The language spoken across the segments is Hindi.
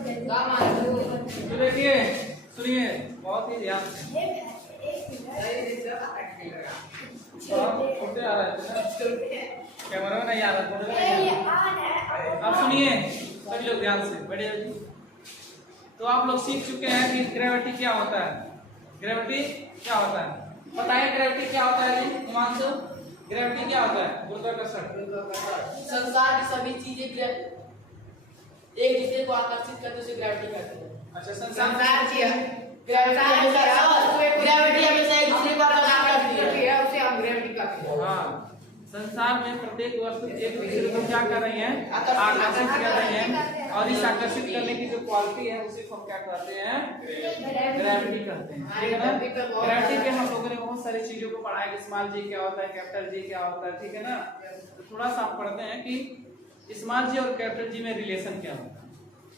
तो देखिए सुनिए बहुत ही ध्यान से छोटे आ रहा है कैमरा में नहीं आ रहा फोटो नहीं आ रहा। अब सुनिए सभी लोग ध्यान से बैठे। तो आप लोग सीख चुके हैं कि ग्रेविटी क्या होता है। ग्रेविटी क्या होता है बताइए। ग्रेविटी क्या होता है जी हिमांशु? ग्रेविटी क्या होता है? गुरुत्वाकर्षण। संसार की सभी चीजें एक दूसरे को आकर्षित करते उसे ग्रेविटी कहते हैं। अच्छा संसार की ग्रेविटी हमेशा एक दूसरे को आकर्षित करती है उसे हम ग्रेविटी कहते हैं। हाँ संसार में प्रत्येक वस्तु एक दूसरे को क्या कर रही है? आकर्षित कर रही है। और इस आकर्षित करने की जो क्वालिटी है उसे हम क्या कहते हैं? ग्रेविटी कहते हैं। ठीक है ना। ग्रेविटी के हम लोगों ने बहुत सारी चीजों को पढ़ा है। स्मॉल जी क्या होता है, कैपिटल जी क्या होता है, ठीक है ना। तो थोड़ा सा आप पढ़ते हैं कि स्मॉल जी और कैपिटल जी में रिलेशन क्या होता है,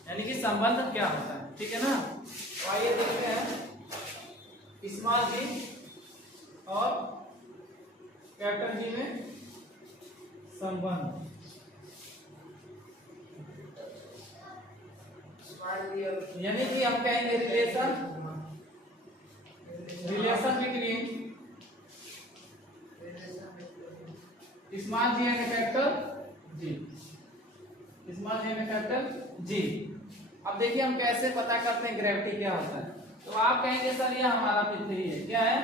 यानी कि संबंध क्या होता है, ठीक है ना। तो आइए देखते हैं स्मॉल जी और कैपिटल जी में संबंध। यानी कि हम कहेंगे relation between small G and capital G. Small G and capital G. अब देखिए हम कैसे पता करते हैं ग्रेविटी क्या होता है। तो आप कहेंगे सर ये हमारा पृथ्वी है। क्या है?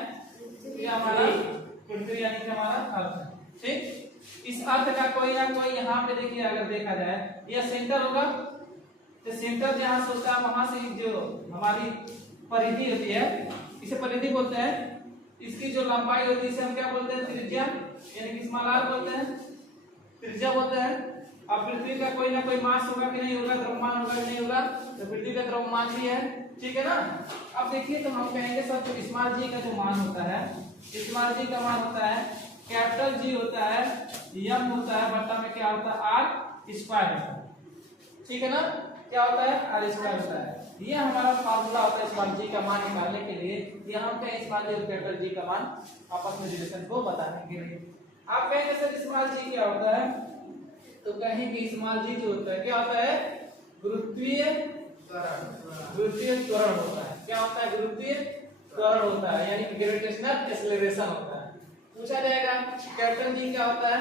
ये हमारा पृथ्वी यानी कि हमारा अर्थ है। ठीक। इस अर्थ का कोई ना कोई यहाँ पे देखिए अगर देखा जाए यह सेंटर होगा। तो सेंटर जहां से होता है वहां से जो हमारी परिधि होती है इसे परिधि बोलते हैं। इसकी जो लंबाई होती है इसे हम क्या बोलते हैं? त्रिज्या यानी कि स्मॉल आर बोलते हैं, त्रिज्या बोलते हैं। अब पृथ्वी का कोई ना कोई मास होगा कि नहीं होगा, द्रव्यमान होगा कि नहीं होगा। तो पृथ्वी का द्रव्यमान भी है, ठीक है ना। अब देखिए तो हम कहेंगे सर तो स्मॉल जी का जो मान होता है, स्मॉल जी का मान होता है कैपिटल जी होता है m होता है बट्टा में क्या होता है r स्क्वायर होता है, ठीक है ना। क्या होता है? r स्क्वायर होता है। ये हमारा फार्मूला होता है स्मॉल जी का मान निकालने के लिए। ये हम कहें स्मॉल जी और कैपिटल जी का मान आपस में रिलेशन को बताने के लिए। आप कहेंगे सर स्मॉल जी क्या होता है? तो कहेंगे स्मॉल जी जो होता है क्या होता है? गुरुत्वीय त्वरण होता है। क्या होता है? गुरुत्वीय त्वरण होता है यानी कि ग्रेविटेशनल एक्सेलरेशन होता है। पूछा जाएगा कैपिटल जी क्या होता है?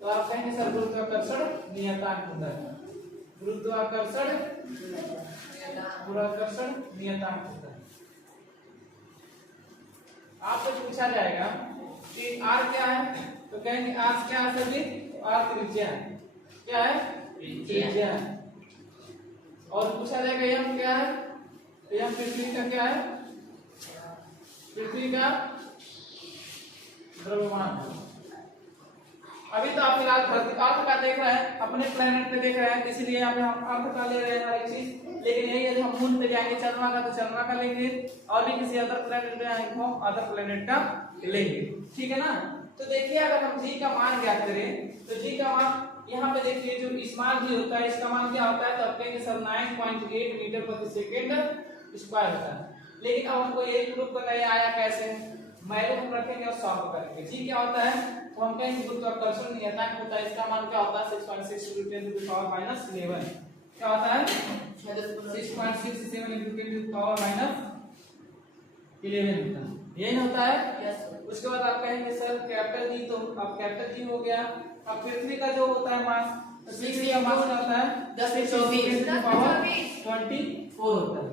तो आप कहेंगे सर गुरुत्वाकर्षण नियतांक होता है। गुरुत्वाकर्षण नियतांक होता है। आपसे पूछा जाएगा कि r क्या है? तो कहेंगे r क्या है सभी? तो r त्रिज्या है। क्या है? त्रिज्या है। और पूछा जाएगा m क्या है? तो m पृथ्वी का क्या है? पृथ्वी का द्रव्यमान। अभी तो आप फिलहाल धरती अर्थ का देख रहे हैं, अपने प्लेनेट पे देख रहे हैं, इसलिए यहाँ पे हम अर्थ का ले रहे हैं हर एक चीज। लेकिन यही है हम मून पे जाएंगे चंद्रमा का तो चंद्रमा का लेंगे, और भी किसी अदर प्लेनेट पे आएंगे तो अदर प्लेनेट का लेंगे, ठीक है ना। तो देखिए अगर हम जी का मान ज्ञात करें तो जी का मान यहाँ पे देखिए जो स्मॉल जी होता है इसका मान क्या होता है? तो आप कहेंगे सर 9.8 मीटर प्रति सेकेंड स्क्वायर होता है। लेकिन अब हमको यही प्रूफ करना है आया कैसे? मैंने हम रखेंगे और सॉल्व करेंगे। जी क्या होता है? तो हम कहेंगे गुरुत्वाकर्षण नियतांक होता है। इसका मान क्या होता है? 6.6 × 10⁻11। क्या होता है? 6.67 × 10⁻11 होता है। यही होता है। उसके बाद आप कहेंगे सर कैपिटल जी, तो अब कैपिटल जी हो गया। अब पृथ्वी का जो होता है मास, पृथ्वी का मास क्या होता है? 10⁻24 होता है।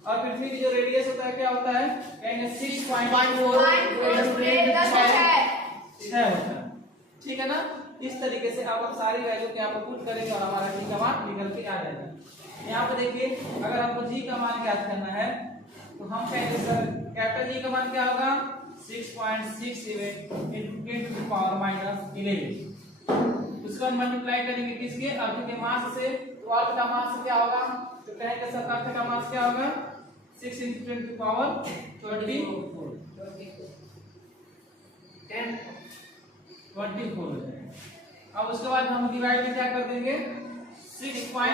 और पृथ्वी की जो रेडियस होता है क्या होता है? कहेंगे 6.4 होता है, ठीक है ना। इस तरीके से आप सारी वैल्यू के यहाँ पर पुट करेंगे और हमारा जी का मान निकल के आ जाएगा। यहाँ पे देखिए अगर हमको जी का मान ज्ञात करना है तो हम कहेंगे सर कैपिटल जी का मान क्या होगा? 6.67 × 10⁻11। उसका मल्टीप्लाई करेंगे किसके? अर्थ के मास से। तो अर्थ का मास क्या होगा? तो कहेंगे सर अर्थ का मास क्या होगा? 6 × 10⁻24 अब उसके बाद हम डिवाइड में क्या कर देंगे? 6.4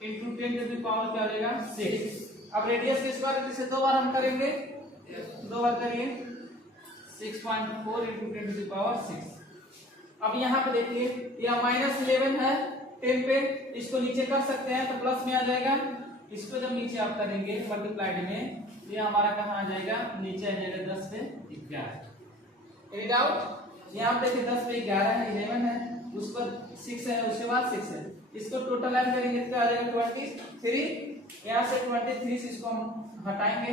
× 10⁻⁶ क्या रहेगा? 6। अब रेडियस के स्क्वायर से दो बार हम करेंगे, दो बार करिए 6.4 × 10⁻⁶। अब यहाँ पे देखिए यह -11 है 10 पे, इसको नीचे कर सकते हैं तो प्लस में आ जाएगा। इसको जब नीचे आप करेंगे मल्टीप्लाइड में, ये हमारा कहाँ आ जाएगा, नीचे आ जाएगा 10 पे 11। Any doubt? यहाँ पे देखिए 10 पे 11 है, 11 है, उस पर 6 है, उसके बाद 6 है, इसको टोटल ऐड करेंगे तो आ जाएगा 23। यहाँ से 23 से इसको हम हटाएंगे,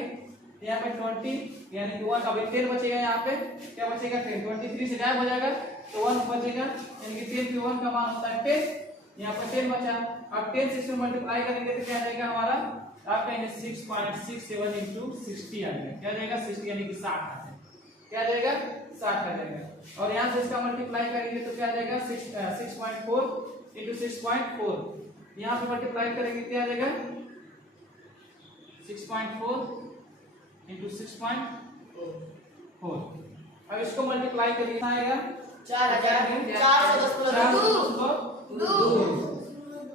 यहाँ पे 20 यानी कि 1, अभी 10 बचेगा, यहाँ पे क्या बचेगा 10, 23 से गायब हो जाएगा तो 1 बचेगा, यानी कि 10 पे 1 का मान होता है 10, यहाँ पे 10 बचा। अब 10 से इसको मल्टीप्लाई करेंगे तो क्या आ जाएगा हमारा, आप कहेंगे 6.67 into 60 आ जाएगा, क्या आ जाएगा 60 यानी कि 60 आ जाएगा, क्या आ जाएगा 60 आ जाएगा। और यहाँ से इसका मल्टीप्लाई करेंगे तो क्या आ जाएगा 6.4 into 6.4, यहाँ पे मल्टीप्लाई करेंगे क्या आ जाएगा 6.4 into 6.4। अब इसको मल्टीप्लाई करिए आएगा 4,410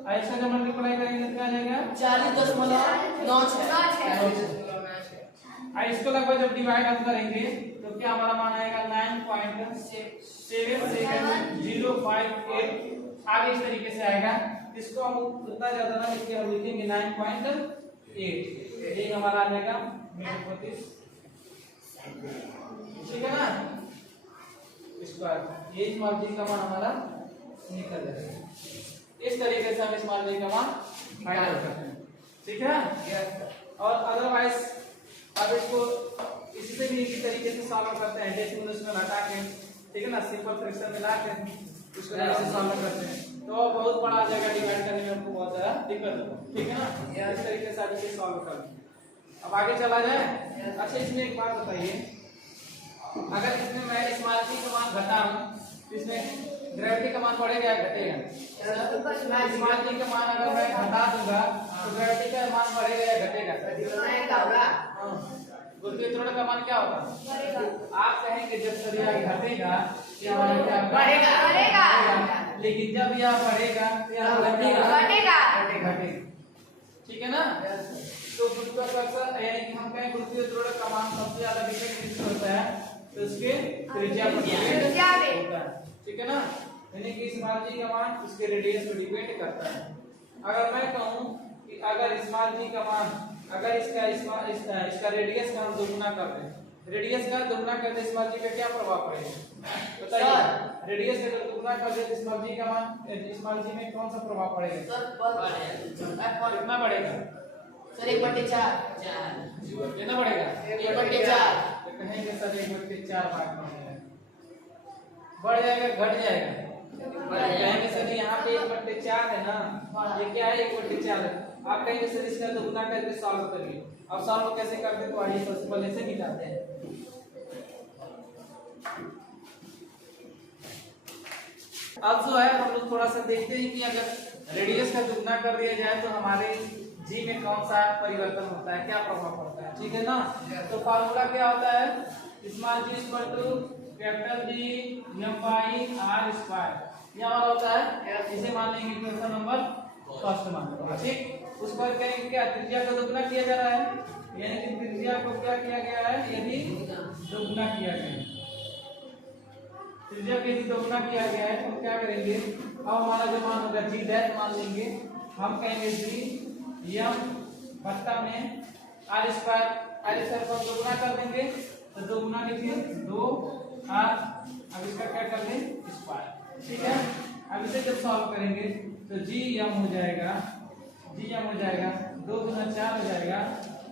ऐसा जब मल्टीप्लाई करेंगे तो क्या आ जाएगा 40.96। इसको लगभग जब डिवाइड हम करेंगे तो क्या हमारा मान आएगा 9.7705 आगे इस तरीके से आएगा। इसको हम उतना ज्यादा ना लिखिए, हम लिखेंगे 9.8, ये हमारा आ जाएगा 35, ठीक है ना। इसका ये स्मॉल जी का मान हमारा निकल जाएगा। इस तरीके से हम स्मॉल जी का मान फाइंड करते हैं, ठीक है। और अदरवाइज अब इसको इसी से भी इसी तरीके से सॉल्व करते हैं, डेसिमल उसमें हटा के, ठीक है ना, सिंपल फ्रैक्शन में ला के उसको ऐसे सॉल्व करते हैं तो बहुत बड़ा आ जाएगा, डिवाइड करने में आपको बहुत ज्यादा दिक्कत होगा, ठीक है ना। इस तरीके से आप इसे सॉल्व कर लें। अब आगे चला जाए। अच्छा इसमें एक बात बताइए, अगर इसमें मैं स्मॉल जी का मान घटाऊं तो इसमें ग्रेविटी का मान बढ़ेगा या घटेगा? स्मॉल जी का मान अगर मैं घटा दूंगा तो ग्रेविटी का मान बढ़ेगा या घटेगा? गुरुत्वीय त्वरण का मान क्या होगा? आप कहेंगे जब सरिया घटेगा या बढ़ेगा, लेकिन जब यह बढ़ेगा या घटेगा, ठीक है ना। तो गुरुत्वाकर्षण यानी कि हम कहें गुरुत्वीय त्वरण का मान सबसे ज्यादा डिपेंड होता है तो उसके त्रिज्या पर होता है, ठीक है ना। यानी कि स्मॉल जी का मान उसके रेडियस पर डिपेंड करता है। अगर मैं कहूं कि अगर स्मॉल जी का मान, अगर इसका रेडियस का हम दोगुना कर दें, रेडियस का दोगुना कर दें स्मॉल जी पे क्या प्रभाव पड़ेगा बताइए? रेडियस का जब दोगुना कर दें स्मॉल जी का मान, स्मॉल जी में कौन सा प्रभाव पड़ेगा? कितना बढ़ेगा सर? 1/4 कितना बढ़ेगा? 1/4। तो कहेंगे सर 1/4 भाग में बढ़ जाएगा, घट जाएगा? कहेंगे सर यहाँ पे 1/4 है ना, ये क्या है 1/4 है। आप कहेंगे सर इसका दोगुना करके सॉल्व करिए। अब सॉल्व कैसे करते तो आइए सबसे पहले से निकालते हैं। अब जो है हम लोग थोड़ा सा देखते हैं कि अगर रेडियस का दुगना कर दिया जाए तो हमारे जी में कौन सा परिवर्तन होता है, क्या प्रभाव पड़ता है, ठीक है ना। तो फार्मूला क्या होता है, small G equal to capital G m by r square, ये हमारा होता है। इसे मान लेंगे क्वेश्चन नंबर फर्स्ट मान लेंगे, ठीक। उस पर कहेंगे क्या त्रिज्या का दोगुना किया जा रहा है, यानी कि त्रिज्या को क्या किया गया है, यदि दोगुना किया गया है, त्रिज्या को यदि दोगुना किया गया है तो क्या करेंगे, अब हमारा जो मान होगा जी डैश मान लेंगे, हम कहेंगे जी m बट्टा में r स्क्वायर को दोगुना कर देंगे तो दोगुना लिखिए 2r, अब इसका क्या कर दें स्क्वायर, ठीक है। अब इसे जब सॉल्व करेंगे तो gm हो जाएगा, gm हो जाएगा 2 गुना 4 हो जाएगा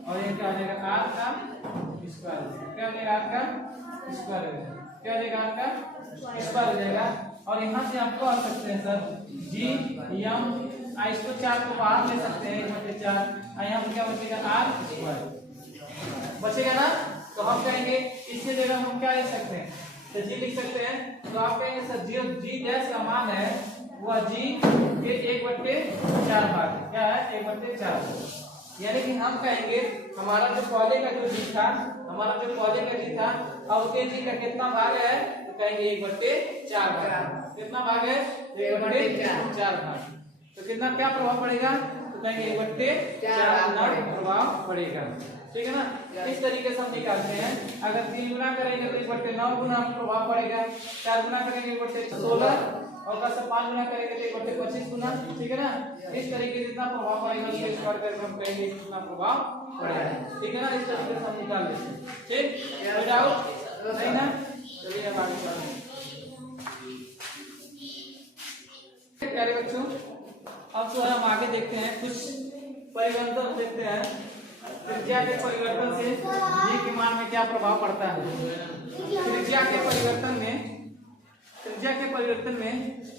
और ये क्या हो जाएगा r का स्क्वायर, क्या हो जाएगा r का स्क्वायर हो जाएगा, क्या हो जाएगा r का स्क्वायर हो जाएगा। और यहाँ से आप कह सकते हैं सर gm, इसको 4 को बाहर ले सकते हैं 1/4, यहाँ पे क्या बचेगा r स्क्वायर बचेगा ना। तो हम कहेंगे इसके जगह हम क्या लिख सकते हैं, तो जी लिख सकते हैं। तो आप कहेंगे सर जी डैश का मान है वह जी के 1/4 भाग, क्या है 1/4, यानी कि हम कहेंगे हमारा जो पहले का जो जी था, हमारा जो पहले का जी था अब के जी का कितना भाग है, तो कहेंगे 1/4 भाग, कितना भाग है 1/4 भाग। तो कितना क्या प्रभाव पड़ेगा, तो कहेंगे 1/4 प्रभाव पड़ेगा, ठीक है ना। इस तरीके से हम निकालते हैं। अगर 3 गुना करेंगे तो 1/9 गुना प्रभाव पड़ेगा, 4 गुना करेंगे 1/16, और का से 5 गुना करेंगे तो 1/25 गुना, ठीक है ना। इस तरीके से जितना प्रभाव पड़ेगा उसके स्क्वायर करके हम कहेंगे कितना प्रभाव पड़ेगा, ठीक है ना। इस तरीके से हम निकाल लेते हैं, ठीक हो जाओ नहीं ना। चलिए अब आगे बढ़ते हैं प्यारे बच्चों। अब जो है हम आगे देखते हैं कुछ परिवर्तन देखते हैं। त्रिज्या के परिवर्तन से जी के मान में क्या प्रभाव पड़ता है। त्रिज्या के परिवर्तन में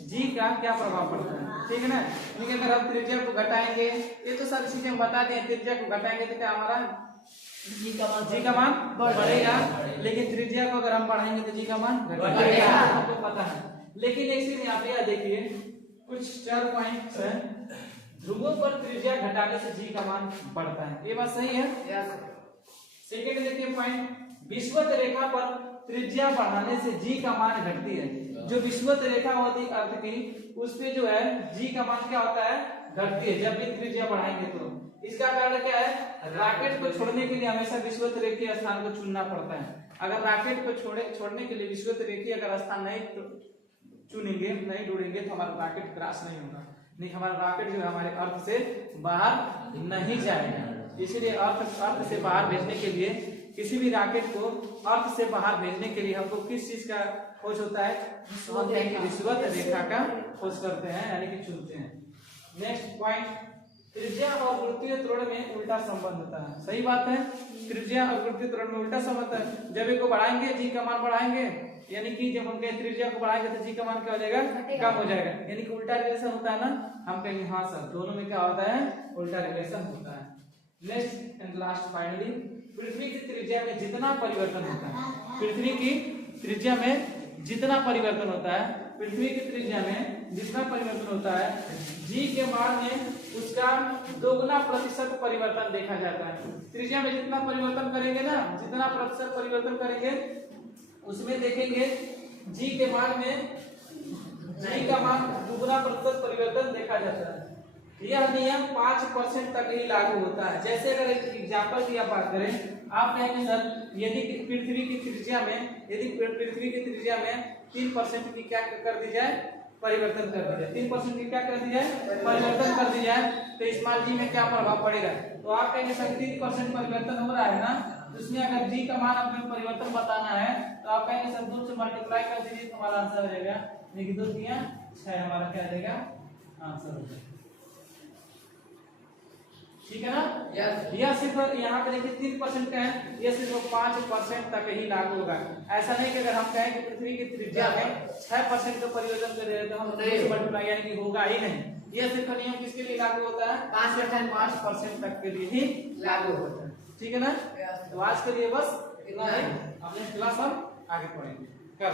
जी का क्या प्रभाव पड़ता है, ठीक है ना। क्योंकि अगर हम त्रिज्या को घटाएंगे, ये तो सारी चीजें हम बता दें, त्रिज्या को घटाएंगे तो क्या हमारा जी का मान बढ़ेगा, लेकिन त्रिज्या को अगर हम बढ़ाएंगे तो जी का मान घटेगा, आपको पता है। लेकिन एक चीज यहाँ पे देखिए कुछ 4 पॉइंट्स हैं। ध्रुवों पर त्रिज्या घटाने से जी का मान बढ़ता है, ये बात सही है। सेकंड देखिए पॉइंट, विषुवत रेखा पर त्रिज्या बढ़ाने से जी का मान घटती है। जो विषुवत रेखा होती है अर्थ की, उस पे जो है जी का मान क्या होता है, घटती है जब भी त्रिज्या बढ़ाएंगे तो। इसका कारण क्या है, रॉकेट को छोड़ने के लिए हमेशा विषुवत रेखीय स्थान को चुनना पड़ता है। अगर रॉकेट को छोड़ने के लिए विषुवत रेखीय अगर स्थान नहीं चुनेंगे, नहीं ढूंढेंगे तो हमारा रॉकेट क्रैश नहीं होगा, नहीं हमारा रॉकेट जो है हमारे अर्थ से बाहर नहीं जाएगा। इसीलिए अर्थ से बाहर भेजने के लिए, किसी भी रॉकेट को अर्थ से बाहर भेजने के लिए हमको किस चीज का खोज होता है, विषुवत रेखा का खोज करते हैं, यानी कि चुनते हैं। नेक्स्ट पॉइंट, त्रिज्या और वृत्तीय त्वरण में उल्टा संबंध होता है। सही बात है, त्रिज्या और वृत्तीय त्वरण में उल्टा संबंध है। जब इसको बढ़ाएंगे जी का मान बढ़ाएंगे, यानी कि जब हम कहें त्रिज्या को बढ़ाएंगे तो जी का मान क्या हो जाएगा, कम हो जाएगा, यानी कि उल्टा रिलेशन होता है ना। हम कहेंगे हाँ सर, दोनों में क्या होता है, उल्टा रिलेशन होता है। नेक्स्ट एंड लास्ट फाइनली, पृथ्वी की त्रिज्या में जितना परिवर्तन होता है, पृथ्वी की त्रिज्या में जितना परिवर्तन होता है, पृथ्वी की त्रिज्या में जितना परिवर्तन होता है, जी के मान में उसका 2% परिवर्तन देखा जाता है। त्रिज्या में जितना परिवर्तन करेंगे ना, जितना प्रतिशत परिवर्तन करेंगे, उसमें देखेंगे जी के मान में, जी का मान 2% परिवर्तन देखा जाता है। यह नियम 5% तक ही लागू होता है। जैसे अगर एक एग्जाम्पल की आप बात करें, आप कहेंगे सर यदि पृथ्वी की त्रिज्या में, यदि पृथ्वी की त्रिज्या में 3% की क्या कर दी जाए, परिवर्तन कर दी जाए, 3% की क्या कर दी जाए, परिवर्तन कर दी जाए, तो स्मॉल जी में क्या प्रभाव पड़ेगा। तो आप कहेंगे सर 3% परिवर्तन हो रहा है ना, उसमें अगर जी का मान अपने परिवर्तन बताना है तो आप कहेंगे सर 2 से मल्टीप्लाई कर दीजिए तो हमारा आंसर आ जाएगा, देखिए 2 3 6 हमारा क्या आ जाएगा, आंसर हो जाएगा, ठीक है ना। यह सिर्फ यहाँ पे देखिए 3% का है, यह सिर्फ 5% तक ही लागू होगा। ऐसा नहीं कि अगर हम कहें कि पृथ्वी की त्रिज्या में 6% का परिवर्तन कर रहे हैं तो हम 2 से मल्टीप्लाई यानी कि होगा ही नहीं। यह सिर्फ नियम किसके लिए लागू होता है, 5% तक के लिए ही लागू होता है, ठीक है ना। तो आज के लिए बस इतना ही, अपने क्लास हम आगे पढ़ेंगे कल।